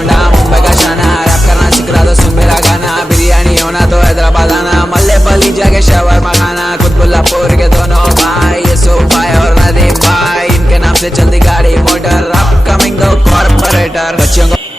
लौंडा मुंबई का शाना, रैप करना सीख रहा तो सुन मेरा गाना, बिरयानी होना तो हैदराबाद आना, मल्ले पली जाके शवरमा खाना, कुतुबुल्लापुर के दोनों भाई यूसुफ भाई और नदीम भाई, इनके नाम से चलती गाड़ी मोटर, अपकमिंग दो कॉर्पोरेटर, बच्चों को